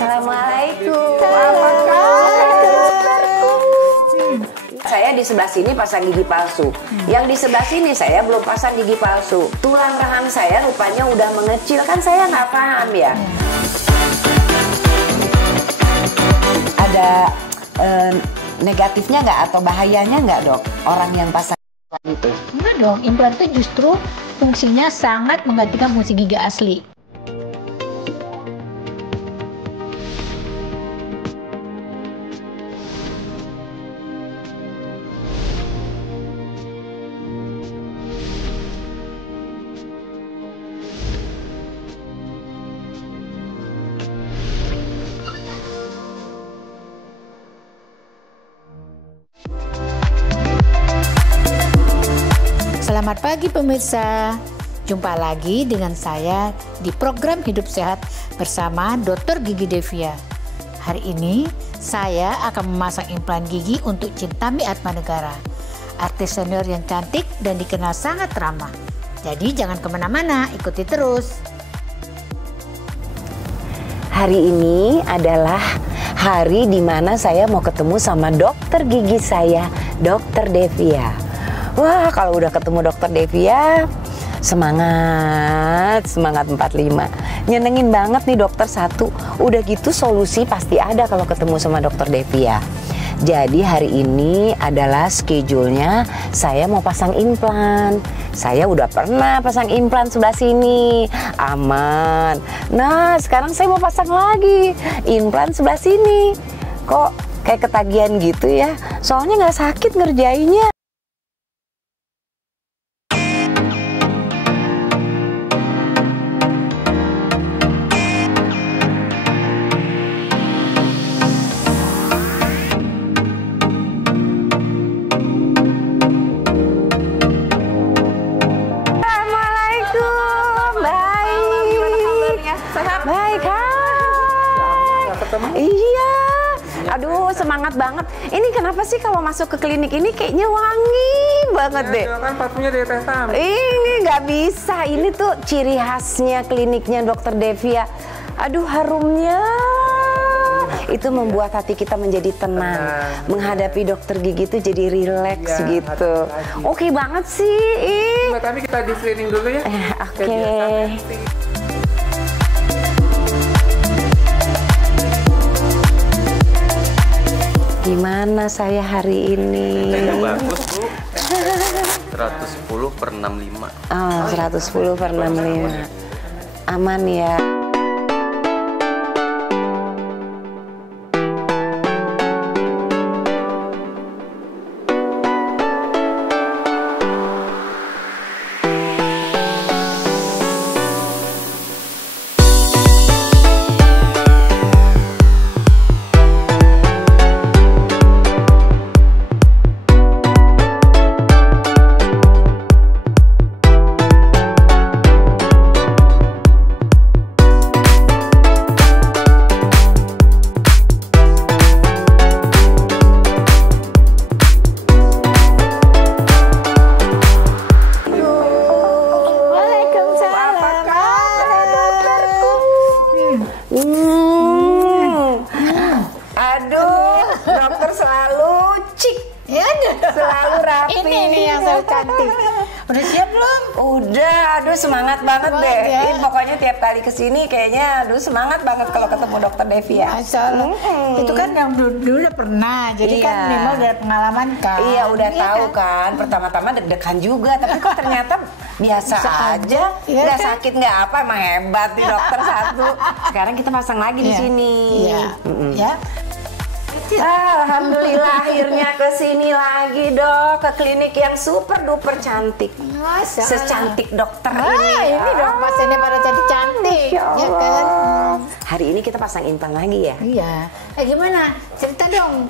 Assalamualaikum. Saya di sebelah sini pasang gigi palsu. Yang di sebelah sini saya belum pasang gigi palsu. Tulang rahang saya rupanya udah mengecil. Kan saya nggak paham ya. Ada negatifnya nggak atau bahayanya nggak, Dok? Orang yang pasang implan itu? Enggak dong, implan itu justru fungsinya sangat menggantikan fungsi gigi asli. Selamat pagi pemirsa, jumpa lagi dengan saya di program Hidup Sehat bersama Dr. Gigi Devia. Hari ini saya akan memasang implan gigi untuk Cintami Atmanegara, artis senior yang cantik dan dikenal sangat ramah. Jadi jangan kemana-mana, ikuti terus. Hari ini adalah hari di mana saya mau ketemu sama dokter gigi saya, Dr. Devia. Wah, kalau udah ketemu Dokter Devia, semangat 45. Nyenengin banget nih dokter satu. Udah gitu solusi pasti ada kalau ketemu sama Dokter Devia. Jadi hari ini adalah schedule-nya saya mau pasang implan. Saya udah pernah pasang implan sebelah sini, aman. Nah, sekarang saya mau pasang lagi implan sebelah sini. Kok kayak ketagihan gitu ya? Soalnya nggak sakit ngerjainnya. Iya, aduh semangat banget. Ini kenapa sih kalau masuk ke klinik ini kayaknya wangi banget deh? Kan parfumnya dari Teh Tami. Ini nggak bisa, ini tuh ciri khasnya kliniknya Dokter Devia. Aduh harumnya, itu membuat hati kita menjadi tenang. Menghadapi dokter gigi itu jadi rileks ya, gitu. Oke banget sih. Mbak Tami kita di screening dulu ya. Oke. Gimana saya hari ini? Bagus Bu, 110/65. Oh, 110/65. Aman ya. Aduh, dokter selalu cik, selalu rapi. Ini yang selalu cantik. Udah siap belum? Udah, aduh semangat banget deh. Ya. Ini pokoknya tiap kali kesini kayaknya, aduh semangat banget kalau ketemu Dokter Devia. Masya Allah. Itu kan yang dulu udah pernah, jadi kan memang udah pengalaman kan. Iya, udah tahu kan. Pertama-tama deg-degan juga, tapi kok ternyata biasa aja. Iya, Nggak kan? sakit nggak apa, emang hebat nih dokter satu. Sekarang kita pasang lagi di sini. Iya. Ya. Alhamdulillah akhirnya ke sini lagi dok, ke klinik yang super duper cantik. Masya Allah. Secantik dokter ini. Ini dong pasiennya pada cantik, Ya ya kan? Hari ini kita pasang implan lagi ya. Iya. Gimana? Cerita dong.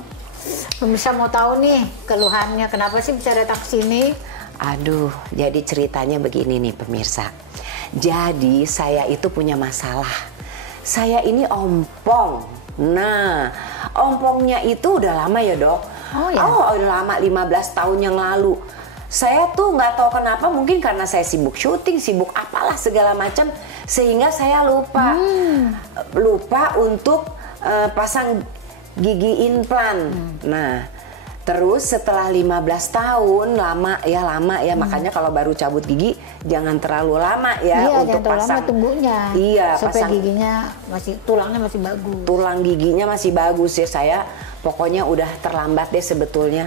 Pemirsa mau tahu nih keluhannya, kenapa sih bisa datang ke sini? Aduh, jadi ceritanya begini nih pemirsa. Jadi saya itu punya masalah. Saya ini ompong. Nah, ompongnya itu udah lama ya dok. Oh ya? Oh udah lama, 15 tahun yang lalu. Saya tuh nggak tahu kenapa, mungkin karena saya sibuk syuting, sibuk apalah segala macam, sehingga saya lupa untuk pasang gigi implan. Nah, terus setelah 15 tahun, lama ya, makanya kalau baru cabut gigi jangan terlalu lama ya untuk jangan terlalu pasang. lama tunggunya. Iya, supaya pasang giginya tulangnya masih bagus. Tulang giginya masih bagus ya. Saya pokoknya udah terlambat deh sebetulnya.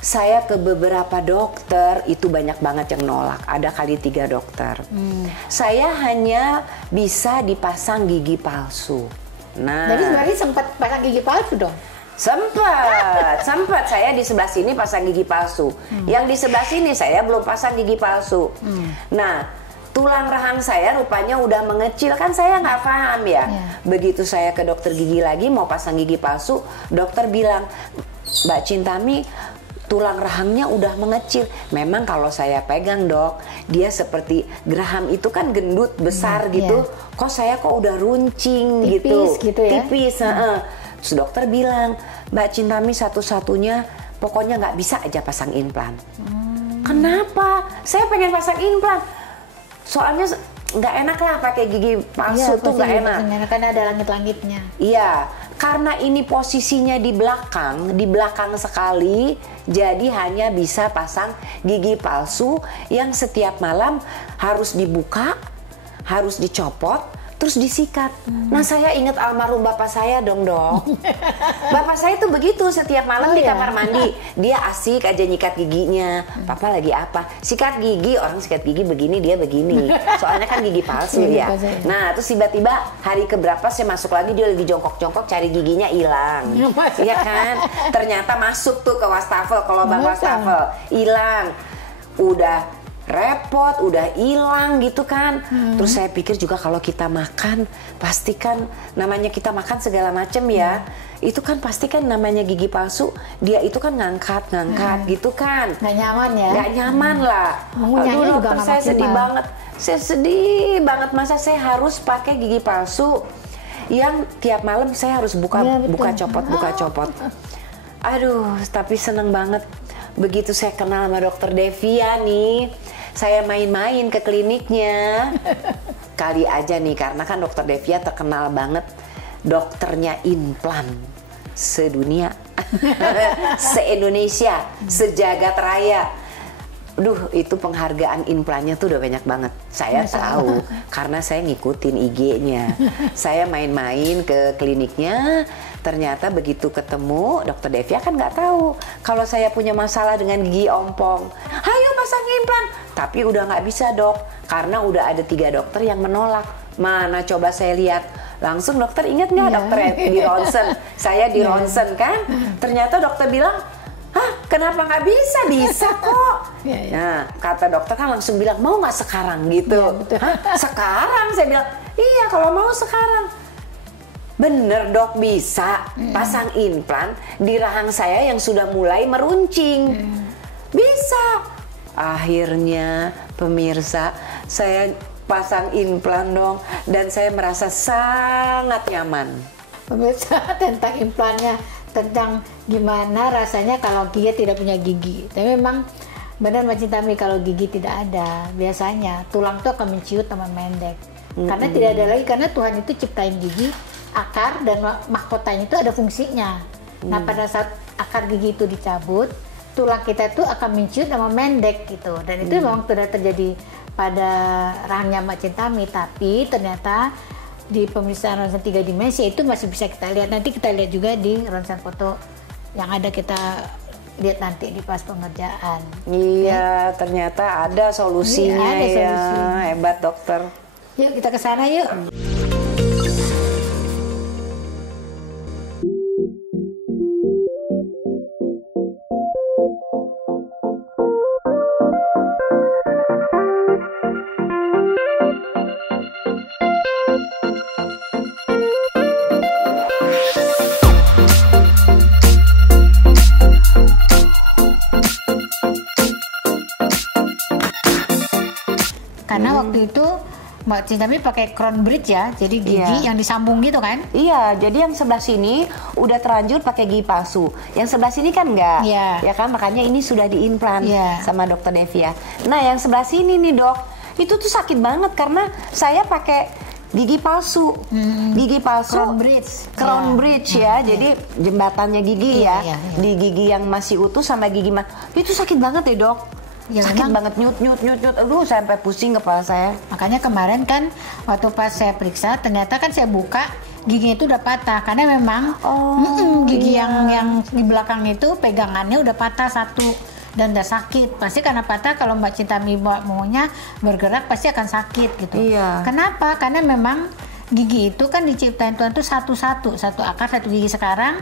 Saya ke beberapa dokter, itu banyak banget yang nolak. Ada kali 3 dokter. Saya hanya bisa dipasang gigi palsu. Nah, Jadi sebenarnya sempat pasang gigi palsu dong? sempat. Saya di sebelah sini pasang gigi palsu. Yang di sebelah sini saya belum pasang gigi palsu. Nah, tulang rahang saya rupanya udah mengecil, kan saya nggak paham ya. Begitu saya ke dokter gigi lagi mau pasang gigi palsu, dokter bilang, Mbak Cintami, tulang rahangnya udah mengecil. Memang kalau saya pegang, Dok, dia seperti geraham itu kan gendut besar gitu. Kok saya udah runcing tipis gitu ya? Tipis. Terus dokter bilang, Mbak Cintami satu-satunya pokoknya nggak bisa aja pasang implan. Kenapa? Saya pengen pasang implan. Soalnya nggak enak lah pakai gigi palsu tuh nggak enak. Karena ada langit-langitnya. Iya, karena ini posisinya di belakang sekali, jadi hanya bisa pasang gigi palsu yang setiap malam harus dibuka, harus dicopot, terus disikat. Nah, saya ingat almarhum bapak saya dong. Bapak saya tuh begitu setiap malam di kamar mandi. Dia asik aja nyikat giginya. Papa lagi apa? Sikat gigi, orang sikat gigi begini, dia begini. Soalnya kan gigi palsu ya. Nah, terus tiba-tiba hari keberapa saya masuk lagi, dia lagi jongkok-jongkok cari giginya hilang. Iya kan? Ternyata masuk tuh ke wastafel, ke lubang wastafel. Hilang. Udah repot, udah hilang gitu kan. Terus saya pikir juga kalau kita makan, pasti kan namanya kita makan segala macam ya. Itu kan pasti kan namanya gigi palsu, dia itu kan ngangkat gitu kan. Nggak nyaman ya? Nggak nyaman lah. Aduh dokter, saya sedih banget. Saya sedih banget, masa saya harus pakai gigi palsu yang tiap malam saya harus buka copot. Aduh, tapi seneng banget. Begitu saya kenal sama dokter Devia nih, saya main-main ke kliniknya. Kali aja nih, karena kan dokter Devia terkenal banget dokternya implan sedunia, se-Indonesia, sejagat raya. Duh, itu penghargaan implannya tuh udah banyak banget. Saya tahu karena saya ngikutin IG-nya. Saya main-main ke kliniknya. Ternyata begitu ketemu dokter Devia kan nggak tahu kalau saya punya masalah dengan gigi ompong. Ayo pasang implan. Tapi udah nggak bisa, Dok, karena udah ada 3 dokter yang menolak. Mana coba saya lihat. Langsung dokter ingat nggak dokter di ronsen? Saya di ronsen kan. Ternyata dokter bilang, hah, kenapa nggak bisa? Bisa kok. Nah, kata dokter kan langsung bilang, mau nggak sekarang gitu. Hah, sekarang? Saya bilang, iya kalau mau sekarang. Bener, Dok, bisa pasang implan di rahang saya yang sudah mulai meruncing. Bisa. Akhirnya pemirsa, saya pasang implan dong, dan saya merasa sangat nyaman. Pemirsa, tentang implannya, tentang gimana rasanya kalau gigi tidak punya gigi. Tapi memang benar Mbak Cintami, kalau gigi tidak ada, biasanya tulang itu akan menciut sama mendek. Karena tidak ada lagi, karena Tuhan itu ciptain gigi, akar dan mahkotanya itu ada fungsinya. Nah, pada saat akar gigi itu dicabut, tulang kita itu akan menciut sama mendek gitu. Dan itu memang sudah terjadi pada rahangnya Mbak Cintami. Tapi ternyata di pemeriksaan ronsen 3 dimensi itu masih bisa kita lihat. Nanti kita lihat juga di ronsen foto yang ada, kita lihat nanti di pas pengerjaan. Iya, ternyata ada solusinya. Ada ya. solusinya. Hebat dokter. Yuk kita ke sana yuk. Karena waktu itu Mbak Cintami pakai crown bridge ya, jadi gigi yang disambung gitu kan? Iya, jadi yang sebelah sini udah terlanjur pakai gigi palsu. Yang sebelah sini kan enggak. Ya kan, makanya ini sudah diimplan sama dokter Devia. Nah, yang sebelah sini nih, Dok, itu tuh sakit banget karena saya pakai gigi palsu. Gigi palsu. Crown bridge ya. Jadi jembatannya gigi ya. Di gigi yang masih utuh sama gigi itu sakit banget ya, Dok. Ya, sakit memang. banget nyut. Aduh, sampai pusing kepala saya. Makanya kemarin kan waktu pas saya periksa ternyata kan saya buka gigi itu udah patah karena memang gigi yang di belakang itu pegangannya udah patah satu. Dan udah sakit, pasti karena patah. Kalau Mbak Cinta maunya bergerak pasti akan sakit gitu. Kenapa? Karena memang gigi itu kan diciptain Tuhan itu satu akar, satu gigi. Sekarang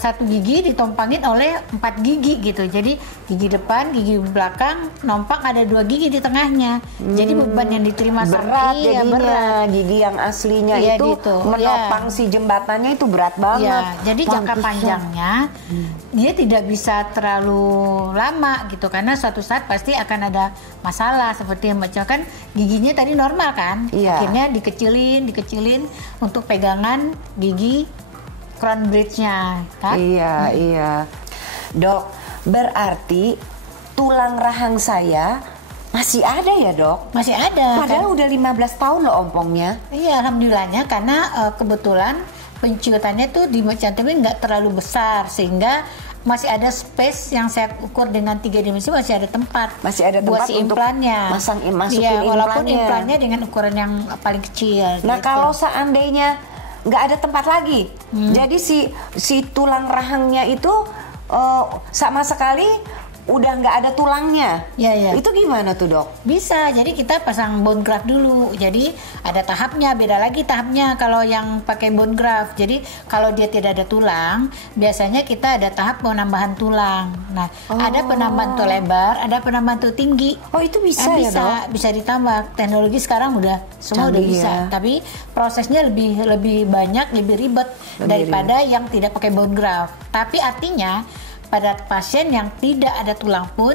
satu gigi ditompangin oleh 4 gigi gitu. Jadi gigi depan, gigi belakang, nompang ada 2 gigi di tengahnya. Jadi beban yang diterima berat jadinya. Gigi yang aslinya itu gitu. menopang si jembatannya itu berat banget. Jadi jangka panjangnya dia tidak bisa terlalu lama gitu, karena suatu saat pasti akan ada masalah seperti yang macam kan giginya tadi normal kan, akhirnya dikecilin untuk pegangan gigi crown bridge-nya kan? Iya. Dok, berarti tulang rahang saya masih ada ya, Dok? Masih ada. Padahal udah 15 tahun loh ompongnya. Iya, alhamdulillahnya karena kebetulan penciutannya tuh di cantimin nggak terlalu besar sehingga masih ada space yang saya ukur dengan 3 dimensi, masih ada tempat. Masih ada tempat buat si untuk implannya. masukin walaupun implannya. implannya dengan ukuran yang paling kecil. Nah, gitu. kalau seandainya nggak ada tempat lagi, jadi si tulang rahangnya itu sama sekali udah nggak ada tulangnya. Itu gimana tuh, Dok? Bisa, jadi kita pasang bone graft dulu. Jadi ada tahapnya, beda lagi tahapnya kalau yang pakai bone graft. Jadi kalau dia tidak ada tulang, biasanya kita ada tahap penambahan tulang. Nah, ada penambahan tuh lebar, ada penambahan tuh tinggi. Oh, itu bisa ya, Dok? Bisa ditambah. Teknologi sekarang udah semua udah bisa. Tapi prosesnya lebih banyak, lebih ribet daripada yang tidak pakai bone graft. Tapi artinya pada pasien yang tidak ada tulang pun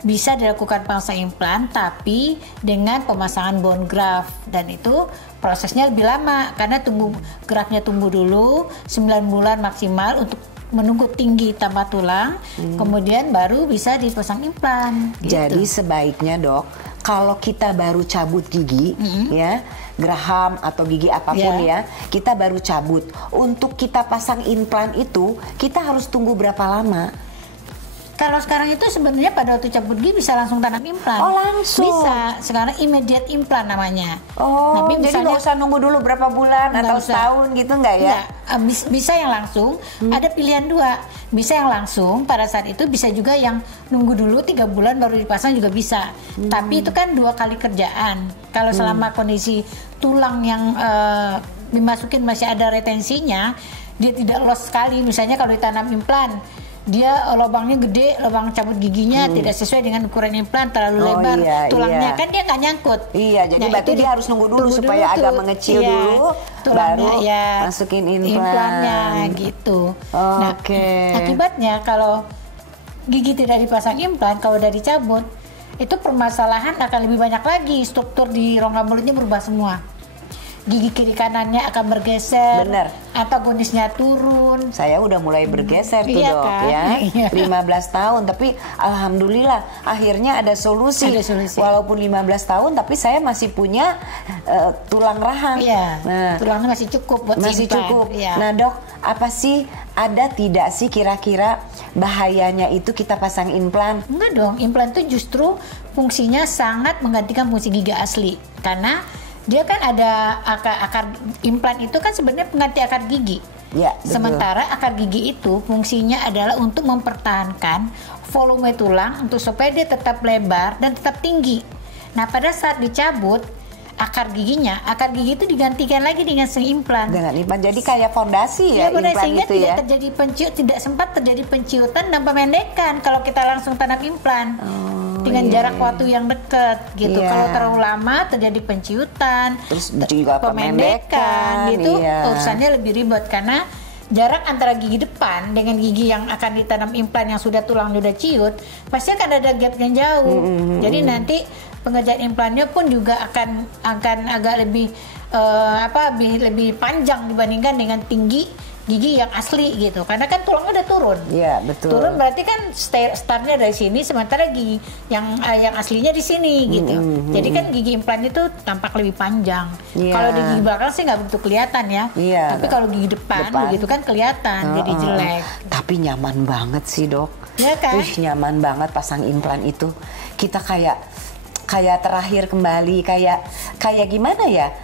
bisa dilakukan pasang implan, tapi dengan pemasangan bone graft, dan itu prosesnya lebih lama karena graftnya tumbuh dulu 9 bulan maksimal untuk menunggu tinggi tambah tulang, kemudian baru bisa dipasang implan. Jadi sebaiknya, Dok, kalau kita baru cabut gigi, ya, geraham atau gigi apapun ya, kita baru cabut. Untuk kita pasang implan itu, kita harus tunggu berapa lama? Kalau sekarang itu sebenarnya pada waktu cabut gigi bisa langsung tanam implan. Oh, langsung? Bisa. Sekarang immediate implan namanya. Oh, tapi jadi nggak usah nunggu dulu berapa bulan atau setahun gitu nggak ya? Bisa yang langsung. Ada pilihan 2. Bisa yang langsung pada saat itu, bisa juga yang nunggu dulu 3 bulan baru dipasang juga bisa. Tapi itu kan 2 kali kerjaan. Kalau selama kondisi tulang yang dimasukin masih ada retensinya, dia tidak loss sekali. Misalnya kalau ditanam implan, dia lubangnya gede, lubang cabut giginya tidak sesuai dengan ukuran implan, terlalu lebar, tulangnya kan dia nggak nyangkut. Iya, jadi berarti dia harus nunggu dulu supaya agak mengecil dulu, tulangnya, baru masukin implannya gitu. Nah, akibatnya kalau gigi tidak dipasang implan, kalau udah dicabut, itu permasalahan akan lebih banyak lagi. Struktur di rongga mulutnya berubah semua. Gigi kiri kanannya akan bergeser, antagonisnya turun. Saya udah mulai bergeser tuh, Dok, kan? ya. 15 tahun, tapi alhamdulillah akhirnya ada solusi. Walaupun 15 tahun, tapi saya masih punya tulang rahang. Nah, tulangnya masih cukup buat masih implan. cukup. Nah, Dok, apa sih, ada tidak sih kira-kira bahayanya itu kita pasang implan? Enggak dong, implan itu justru fungsinya sangat menggantikan fungsi gigi asli, karena dia kan ada akar implan itu kan sebenarnya pengganti akar gigi. Sementara akar gigi itu fungsinya adalah untuk mempertahankan volume tulang untuk supaya dia tetap lebar dan tetap tinggi. Nah, pada saat dicabut akar gigi itu digantikan lagi dengan implan. Dengan implan, jadi kayak fondasi ya, implan sehingga itu ya. Tidak sempat terjadi penciutan dan pemendekan kalau kita langsung tanam implan. Dengan jarak waktu yang dekat gitu. Kalau terlalu lama terjadi penciutan, terus juga pemendekan, itu urusannya lebih ribet karena jarak antara gigi depan dengan gigi yang akan ditanam implan yang sudah tulang sudah ciut pasti akan ada gap yang jauh. Jadi nanti pengerjaan implannya pun juga akan agak lebih lebih panjang dibandingkan dengan tinggi gigi yang asli gitu, karena kan tulangnya udah turun. Iya, betul. Turun berarti kan startnya dari sini, sementara gigi yang aslinya di sini gitu. Jadi kan gigi implan itu tampak lebih panjang. Iya. Kalau di gigi belakang sih nggak begitu kelihatan ya. Iya. Tapi kalau gigi depan begitu kan kelihatan, jadi jelek. Tapi nyaman banget sih, Dok. Iya kan? Nyaman banget pasang implan itu. Kita kayak terakhir kembali, kayak gimana ya?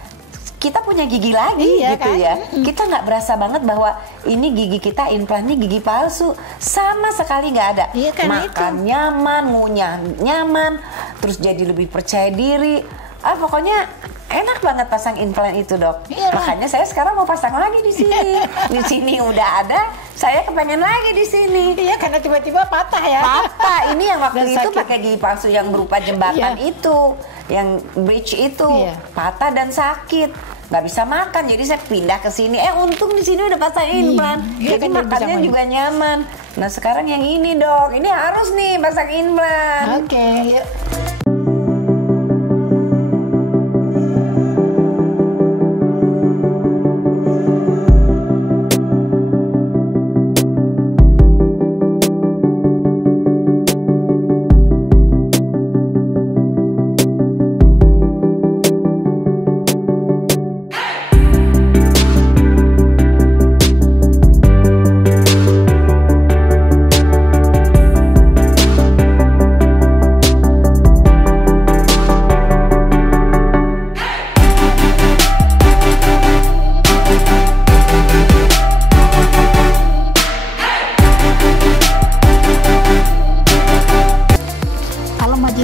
Kita punya gigi lagi gitu kan? Ya. Kita nggak berasa banget bahwa ini gigi kita implannya gigi palsu, sama sekali nggak ada. Iya kan, makan itu nyaman, ngunyah nyaman, terus jadi lebih percaya diri. Pokoknya enak banget pasang implan itu, Dok. Iya. Makanya saya sekarang mau pasang lagi di sini. Di sini udah ada, saya kepengen lagi di sini. Iya, karena tiba-tiba patah ya. Patah. Ini yang waktu Dan itu sakit. pakai gigi palsu yang berupa jembatan itu, yang bridge itu, patah dan sakit. Nggak bisa makan, jadi saya pindah ke sini. Untung di sini udah pasang implan, Iya, jadi kan makannya juga nyaman. Nah sekarang yang ini, Dok, ini harus nih pasang implan. Oke, yuk.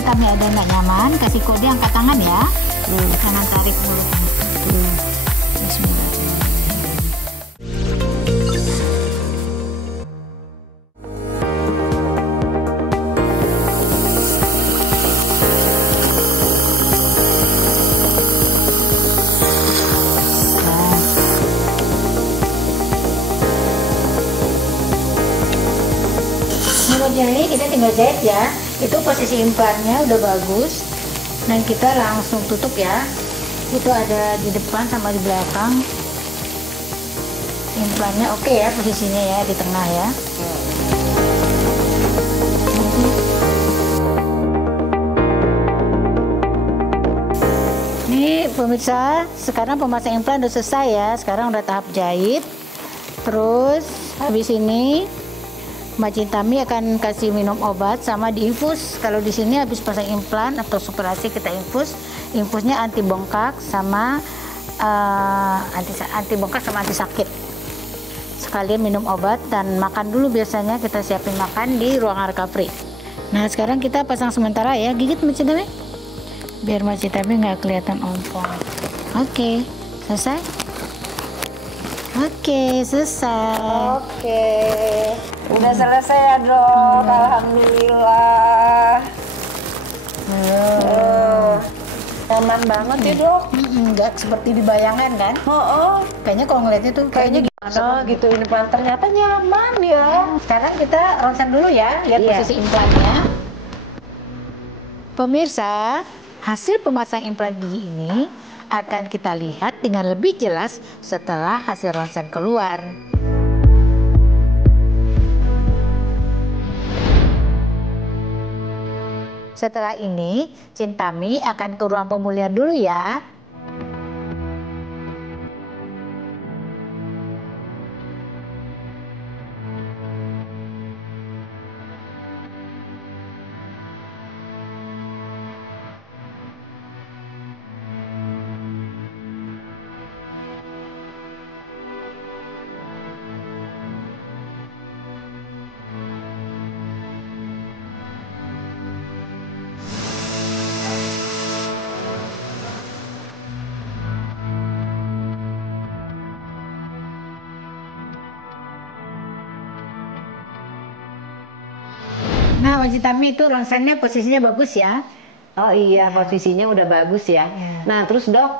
Kami ada nggak nyaman, kasih kode angkat tangan ya. Jangan tarik mulutnya. Bismillahirrahmanirrahim. Jadi kita tinggal jahit ya. Itu posisi implannya udah bagus dan kita langsung tutup ya. Itu ada di depan sama di belakang. Implannya oke ya posisinya ya, di tengah ya. Ini pemirsa, sekarang pemasang implan udah selesai ya. Sekarang udah tahap jahit. Terus habis ini Mbak Cintami akan kasih minum obat sama diinfus. Kalau di sini habis pasang implan atau operasi kita infus, infusnya anti bengkak sama anti bengkak sama anti sakit. Sekalian minum obat dan makan dulu, biasanya kita siapin makan di ruangan recovery. Nah sekarang kita pasang sementara ya, gigit Mbak Cintami, biar Mbak Cintami nggak kelihatan ompong. Oke, selesai. Oke, selesai. Oke, udah selesai ya, Dok. Alhamdulillah. Nyaman banget ya, Dok. Nggak seperti dibayangkan kan? Kayaknya kalau ngeliatnya tuh kayaknya gimana gitu implan, ternyata nyaman ya. Sekarang kita ronsen dulu ya, lihat posisi implannya. Pemirsa, hasil pemasang implan gigi ini akan kita lihat dengan lebih jelas setelah hasil ronsen keluar. Setelah ini, Cintami akan ke ruang pemulihan dulu ya. Nah, Mbak Cintami itu ronsennya posisinya bagus ya. Oh iya, posisinya udah bagus ya. Nah, terus Dok,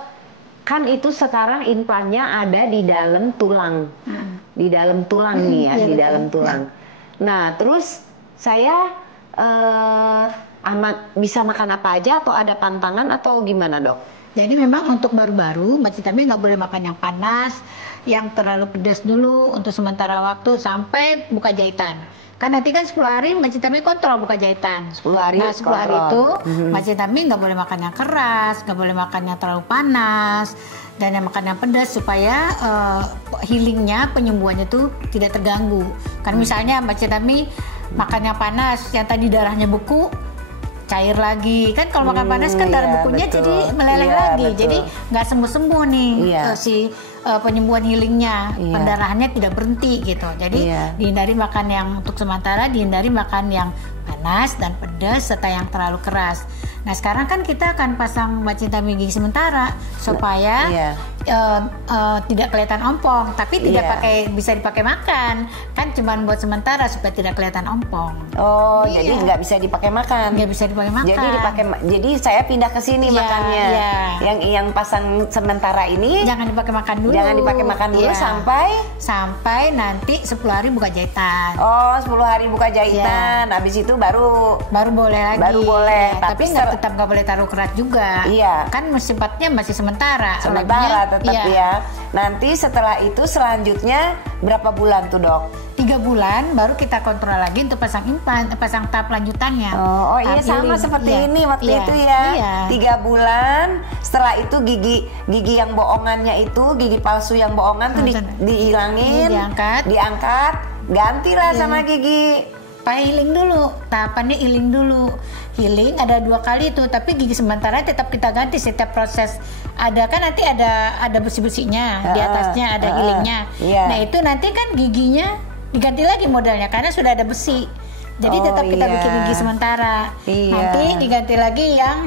kan itu sekarang implannya ada di dalam tulang. Di dalam tulang nih ya, di dalam tulang. Nah, terus saya bisa makan apa aja atau ada pantangan atau gimana, Dok? Jadi memang untuk baru-baru Mbak Citami nggak boleh makan yang panas, yang terlalu pedas dulu untuk sementara waktu sampai buka jahitan. Kan nanti kan 10 hari Mbak Citami kontrol buka jahitan. 10 hari Nah 10 hari kontrol. itu Mbak Citami nggak boleh makan yang keras, nggak boleh makan yang terlalu panas, dan yang makan yang pedas supaya healingnya, penyembuhannya itu tidak terganggu. Kan misalnya Mbak Citami makan yang panas, yang tadi darahnya beku, cair lagi. Kan kalau makan panas kan darah iya, bekunya betul. jadi meleleh Iya, lagi. betul. Jadi nggak sembuh-sembuh nih Iya. penyembuhan healingnya, Iya. pendarahannya tidak berhenti gitu. Jadi Iya. dihindari makan yang untuk sementara, dihindari makan yang panas dan pedas serta yang terlalu keras. Nah sekarang kan kita akan pasang Mbak Citami gigi sementara supaya Iya. tidak kelihatan ompong, tapi tidak Iya. bisa dipakai makan. Kan cuman buat sementara supaya tidak kelihatan ompong. Oh, Iya. jadi nggak bisa dipakai makan. Nggak bisa dipakai makan. Jadi saya pindah ke sini Iya, makannya. iya. Yang pasang sementara ini Jangan dipakai makan dulu. jangan dipakai makan dulu Iya. sampai nanti 10 hari buka jahitan. Oh, 10 hari buka jahitan. Habis itu baru Boleh lagi. Baru boleh, Ya, tapi tapi tetap nggak boleh taruh keras juga. Iya. Kan sifatnya masih sementara. sementara Labnya, tetap iya. ya. Nanti setelah itu selanjutnya berapa bulan tuh, Dok? 3 bulan baru kita kontrol lagi untuk pasang implan, pasang tahap lanjutannya. Oh iya Tahap sama healing. seperti Iya, ini waktu iya, itu ya. Iya. 3 bulan. Setelah itu gigi yang bohongannya itu, gigi palsu yang bohongan tuh dihilangin, diangkat, gantilah sama gigi. Pak healing dulu, tahapannya healing dulu. Healing ada 2 kali tuh, tapi gigi sementara tetap kita ganti setiap proses. Ada kan nanti ada bersih-bersihnya, di atasnya ada healingnya. Iya. Nah itu nanti kan giginya diganti lagi modelnya karena sudah ada besi. Jadi Oh, tetap kita iya. bikin gigi sementara. Iya. Nanti diganti lagi yang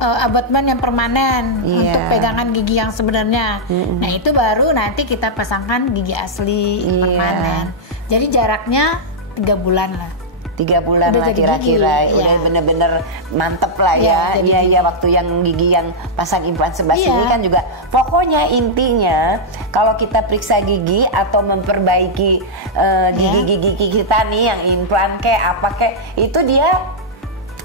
abutment yang permanen Iya. untuk pegangan gigi yang sebenarnya. Nah itu baru nanti kita pasangkan gigi asli Iya. permanen. Jadi jaraknya 3 bulan lah. 3 bulan Udah lah jadi kira-kira, gigi, udah iya. bener-bener mantep lah Iya, ya. jadi Iya gigi. iya, waktu yang gigi yang pasang implan sebelah Iya. sini kan juga. Pokoknya intinya kalau kita periksa gigi atau memperbaiki gigi-gigi kita nih yang implan kayak apa kayak itu dia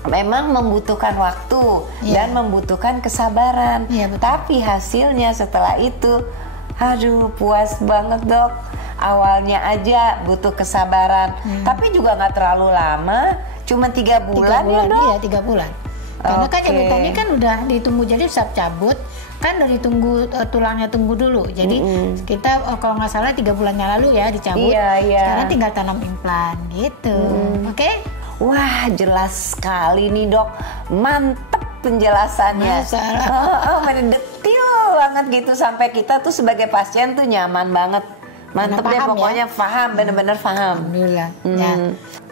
memang membutuhkan waktu Iya. dan membutuhkan kesabaran. Iya, betul. Tapi hasilnya setelah itu, aduh puas banget, Dok. Awalnya aja butuh kesabaran, tapi juga nggak terlalu lama, cuma 3 bulan, ya, Dok. Iya 3 bulan. Karena kan Oke. jahitannya kan udah ditunggu, jadi saat cabut kan udah ditunggu tulangnya tumbuh dulu. Jadi kita kalau nggak salah 3 bulannya lalu ya dicabut. Iya, iya. Sekarang tinggal tanam implan gitu. Oke? Wah, jelas sekali nih, Dok. Mantep penjelasannya. Masalah. Mendetil banget gitu sampai kita tuh sebagai pasien tuh nyaman banget. Mantep deh, paham ya? pokoknya paham, bener-bener paham. Alhamdulillah. Ya.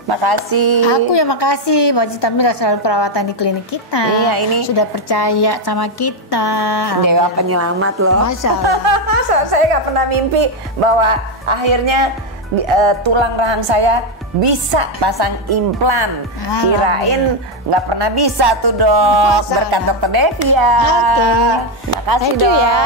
Makasih. Aku yang makasih Mbak Citami selalu perawatan di klinik kita. Iya, ini- sudah percaya sama kita. Dewa penyelamat loh. Masya Allah. Saya nggak pernah mimpi bahwa akhirnya tulang rahang saya bisa pasang implan. Kirain nggak pernah bisa tuh, Dok. Masa? Berkat Dokter Devia. Oke. Makasih, Thank you Dok. ya.